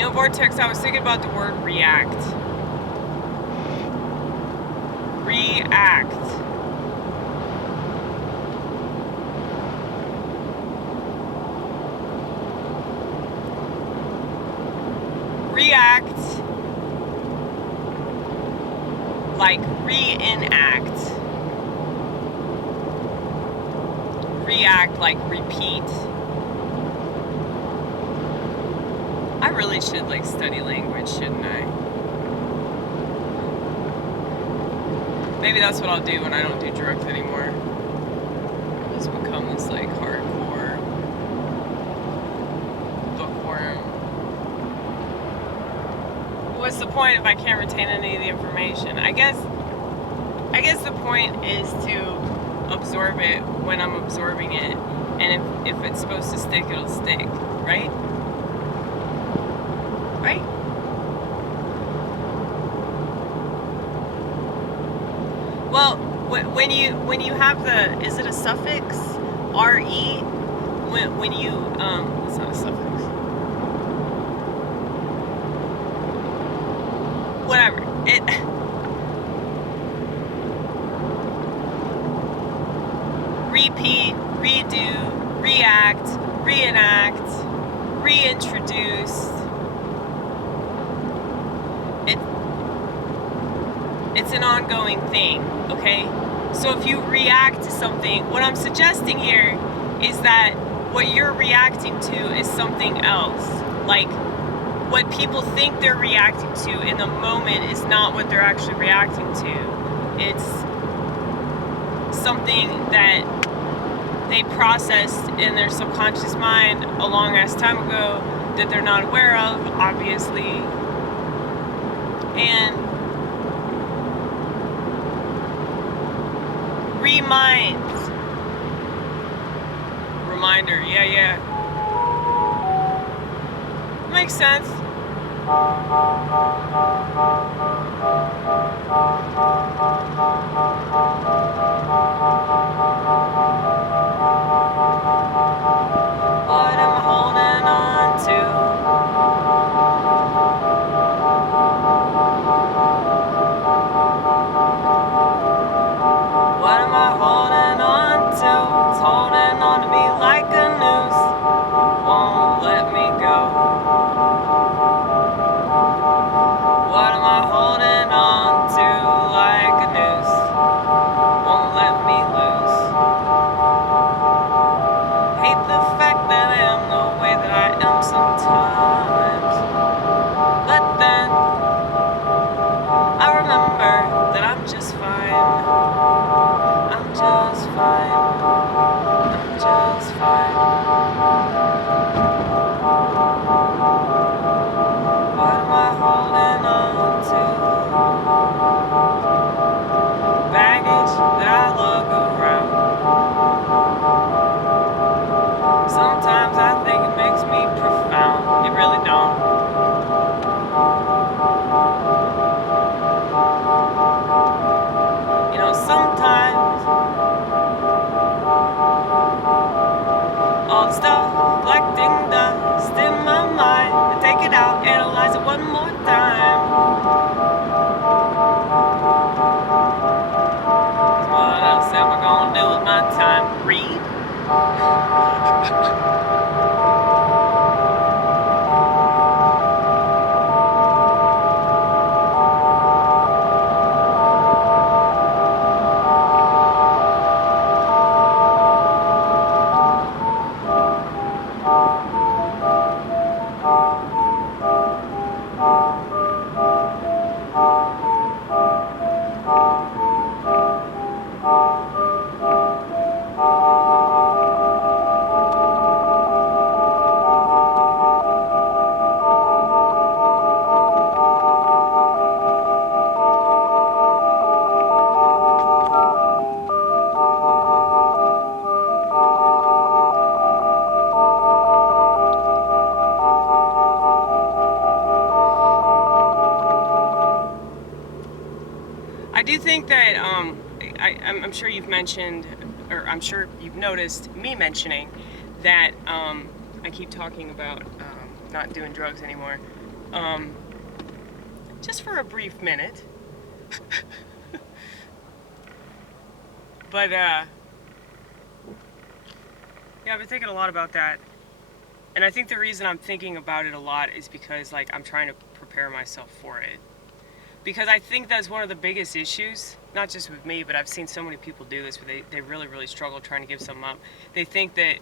You know, Vortex, I was thinking about the word react. React. React. Like reenact. React like repeat. I really should like study language, shouldn't I? Maybe that's what I'll do when I don't do drugs anymore. I'll just become this like hardcore bookworm. What's the point if I can't retain any of the information? I guess the point is to absorb it when I'm absorbing it, and if it's supposed to stick, it'll stick, right? Right? Well, when you have the, is it a suffix? RE? When you, it's not a suffix. Whatever. Repeat, redo, react, reenact, reintroduce. It's an ongoing thing, okay? So if you react to something, what I'm suggesting here is that what you're reacting to is something else. Like, what people think they're reacting to in the moment is not what they're actually reacting to. It's something that they processed in their subconscious mind a long ass time ago that they're not aware of, obviously. And reminder, yeah. Makes sense. What am I holding on to? What am I holding on to? It's holding on to me like a noose. Won't let me go. What am I holding on to like a noose? Won't let me loose. Hate the fact that I am the way that I am sometimes. But then I remember that I'm just fine. I'm just fine. I'm just fine. What am I holding on to? Baggage that I lug around. Sometimes I think it makes me profound. It really don't. You know, sometimes all the stuff collecting dust in my mind. I take it out, analyze it one more time. 'Cause what else am I gonna do with my time? Read? I do think that I'm sure you've mentioned, or I'm sure you've noticed me mentioning that I keep talking about not doing drugs anymore. just for a brief minute. But, yeah, I've been thinking a lot about that. And I think the reason I'm thinking about it a lot is because, like, I'm trying to prepare myself for it. Because I think that's one of the biggest issues, not just with me, but I've seen so many people do this where they really, really struggle trying to give something up. They think that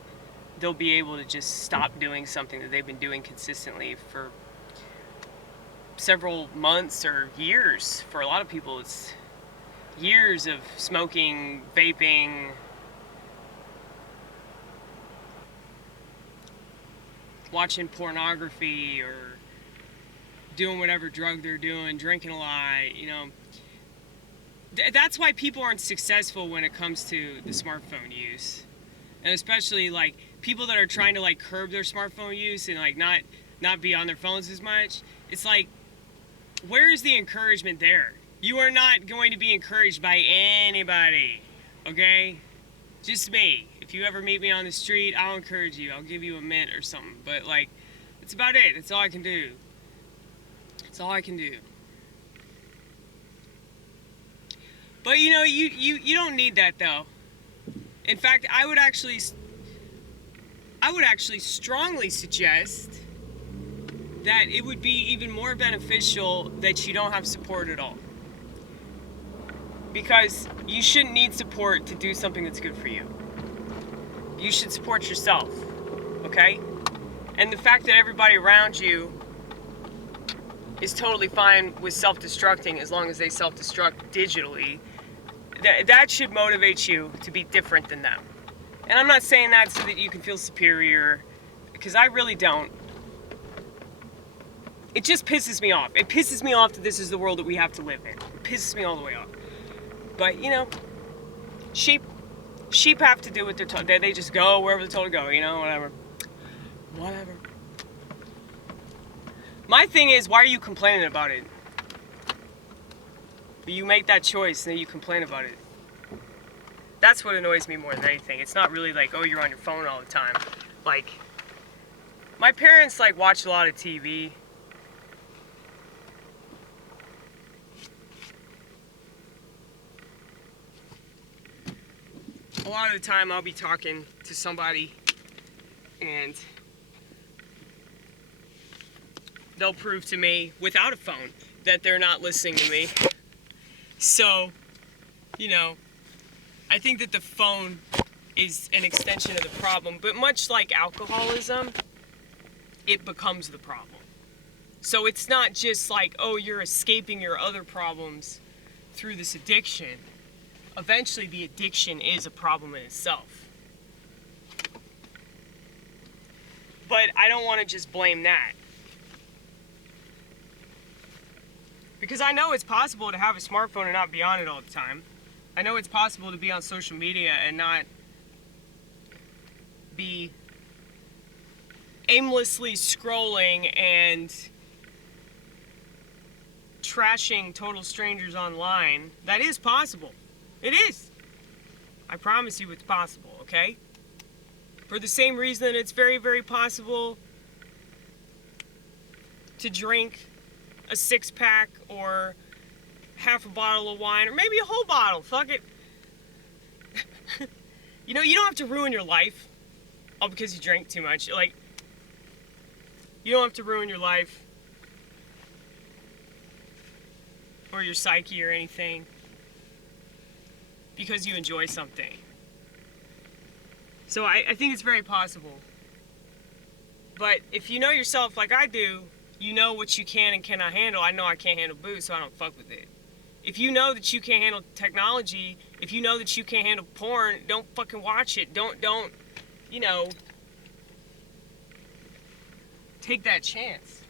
they'll be able to just stop doing something that they've been doing consistently for several months or years. For a lot of people, it's years of smoking, vaping, watching pornography, or doing whatever drug they're doing, drinking a lot, you know. That's why people aren't successful when it comes to the smartphone use. And especially, like, people that are trying to, like, curb their smartphone use and, like, not be on their phones as much. It's like, where is the encouragement there? You are not going to be encouraged by anybody, okay? Just me. If you ever meet me on the street, I'll encourage you. I'll give you a mint or something. But, like, that's about it. That's all I can do. That's all I can do. But, you know, you don't need that, though. In fact, I would actually strongly suggest that it would be even more beneficial that you don't have support at all. Because you shouldn't need support to do something that's good for you. You should support yourself, okay? And the fact that everybody around you is totally fine with self-destructing as long as they self-destruct digitally, that should motivate you to be different than them. And I'm not saying that so that you can feel superior, because I really don't. It just pisses me off. It pisses me off that this is the world that we have to live in. It pisses me all the way off. But, you know, sheep have to do what they're told. They just go wherever they're told to go, you know, whatever. My thing is, why are you complaining about it? You make that choice and then you complain about it. That's what annoys me more than anything. It's not really like, oh, you're on your phone all the time. Like, my parents, like, watch a lot of TV. A lot of the time I'll be talking to somebody and they'll prove to me without a phone that they're not listening to me. So, you know, I think that the phone is an extension of the problem, but much like alcoholism, it becomes the problem. So it's not just like, oh, you're escaping your other problems through this addiction. Eventually the addiction is a problem in itself. But I don't want to just blame that. Because I know it's possible to have a smartphone and not be on it all the time. I know it's possible to be on social media and not be aimlessly scrolling and trashing total strangers online. That is possible. It is. I promise you it's possible, okay? For the same reason that it's very, very possible to drink a 6-pack or half a bottle of wine, or maybe a whole bottle, fuck it. You know, you don't have to ruin your life all because you drink too much. Like, you don't have to ruin your life or your psyche or anything because you enjoy something. So I think it's very possible. But if you know yourself like I do, you know what you can and cannot handle. I know I can't handle booze, so I don't fuck with it. If you know that you can't handle technology, if you know that you can't handle porn, don't fucking watch it. Don't, you know, take that chance.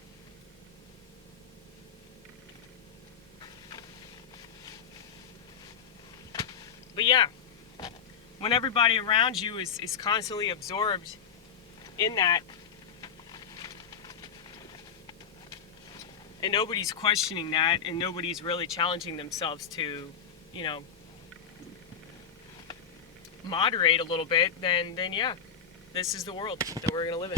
But yeah, when everybody around you is constantly absorbed in that, and nobody's questioning that, and nobody's really challenging themselves to, you know, moderate a little bit, then yeah, this is the world that we're gonna live in.